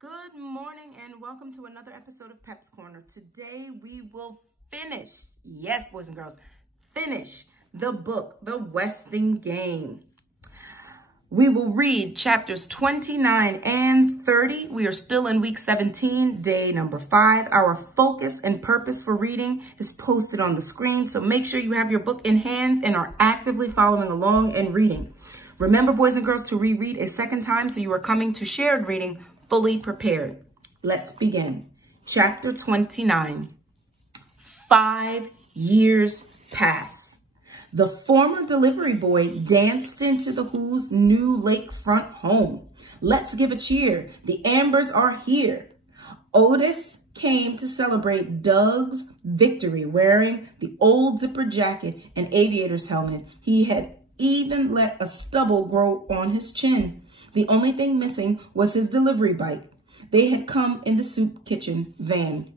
Good morning and welcome to another episode of Pep's Corner. Today we will finish, yes boys and girls, finish the book, The Westing Game. We will read chapters 29 and 30. We are still in week 17, day number 5. Our focus and purpose for reading is posted on the screen, so make sure you have your book in hand and are actively following along and reading. Remember, boys and girls, to reread a second time so you are coming to shared reading fully prepared. Let's begin. Chapter 29. 5 years pass. The former delivery boy danced into the Who's new lakefront home. Let's give a cheer. The Ambers are here. Otis came to celebrate Doug's victory wearing the old zipper jacket and aviator's helmet. He had even let a stubble grow on his chin. The only thing missing was his delivery bike. They had come in the soup kitchen van.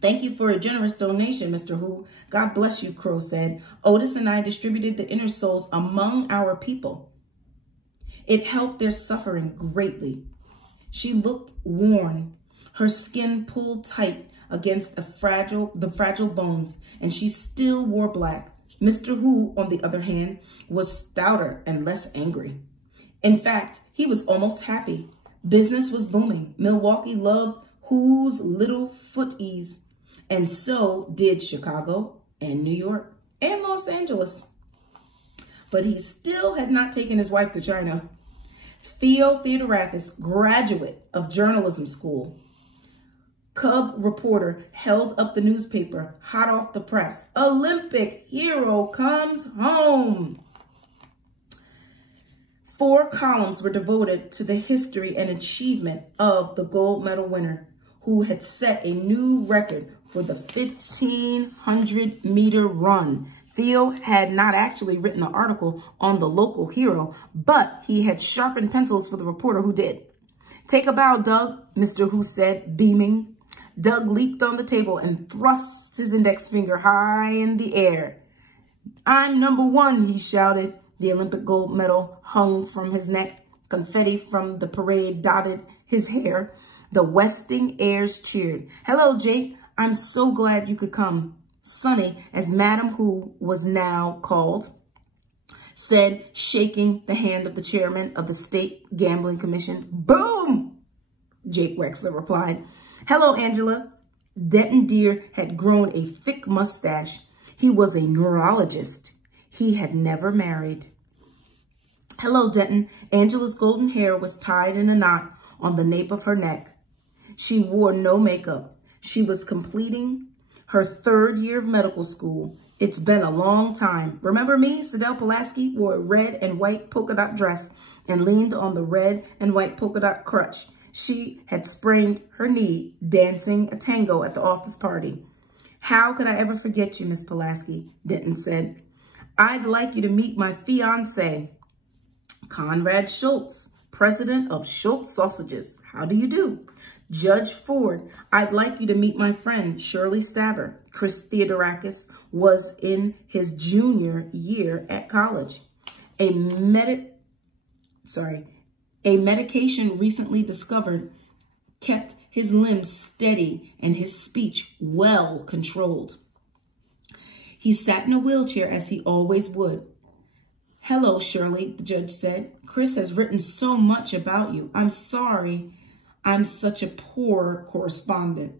Thank you for a generous donation, Mr. Who. God bless you, Crow said. Otis and I distributed the inner souls among our people. It helped their suffering greatly. She looked worn, her skin pulled tight against the fragile bones, and she still wore black. Mr. Who, on the other hand, was stouter and less angry. In fact, he was almost happy. Business was booming. Milwaukee loved Who's little footies, and so did Chicago and New York and Los Angeles. But he still had not taken his wife to China. Theo Theodorakis, graduate of journalism school, Cub reporter, held up the newspaper, hot off the press. Olympic hero comes home. 4 columns were devoted to the history and achievement of the gold medal winner, who had set a new record for the 1,500-meter run. Theo had not actually written the article on the local hero, but he had sharpened pencils for the reporter who did. Take a bow, Doug, Mr. Who said, beaming. Doug leaped on the table and thrust his index finger high in the air. I'm number 1, he shouted. The Olympic gold medal hung from his neck. Confetti from the parade dotted his hair. The Westing heirs cheered. Hello, Jake. I'm so glad you could come. Sonny, as Madam Who was now called, said, shaking the hand of the chairman of the State Gambling Commission. Boom! Jake Wexler replied. Hello, Angela. Denton Deere had grown a thick mustache. He was a neurologist. He had never married. Hello, Denton. Angela's golden hair was tied in a knot on the nape of her neck. She wore no makeup. She was completing her 3rd year of medical school. It's been a long time. Remember me? Sidel Pulaski wore a red and white polka dot dress and leaned on the red and white polka dot crutch. She had sprained her knee dancing a tango at the office party. How could I ever forget you, Miss Pulaski? Denton said. I'd like you to meet my fiancé, Conrad Schultz, president of Schultz Sausages. How do you do? Judge Ford, I'd like you to meet my friend, Shirley Staver. Chris Theodorakis was in his junior year at college. A medication recently discovered kept his limbs steady and his speech well controlled. He sat in a wheelchair as he always would. Hello, Shirley, the judge said. Chris has written so much about you. I'm sorry I'm such a poor correspondent.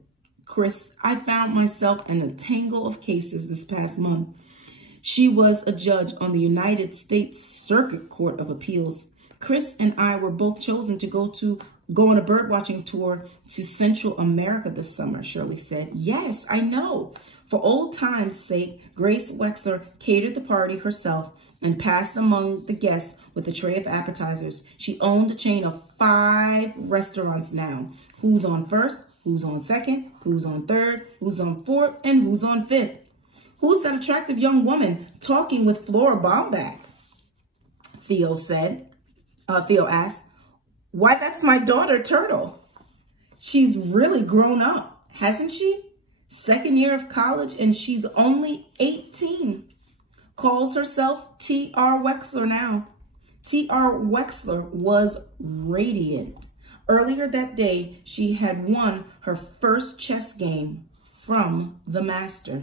Chris, I found myself in a tangle of cases this past month. She was a judge on the United States Circuit Court of Appeals. Chris and I were both chosen to go on a birdwatching tour to Central America this summer, Shirley said. Yes, I know. For old time's sake, Grace Wexler catered the party herself and passed among the guests with a tray of appetizers. She owned a chain of 5 restaurants now. Who's on first? Who's on second? Who's on third? Who's on fourth? And who's on fifth? Who's that attractive young woman talking with Flora Baumbach? Theo asked. Why, that's my daughter, Turtle. She's really grown up, hasn't she? 2nd year of college, and she's only 18. Calls herself T.R. Wexler now. T.R. Wexler was radiant. Earlier that day, she had won her first chess game from the master.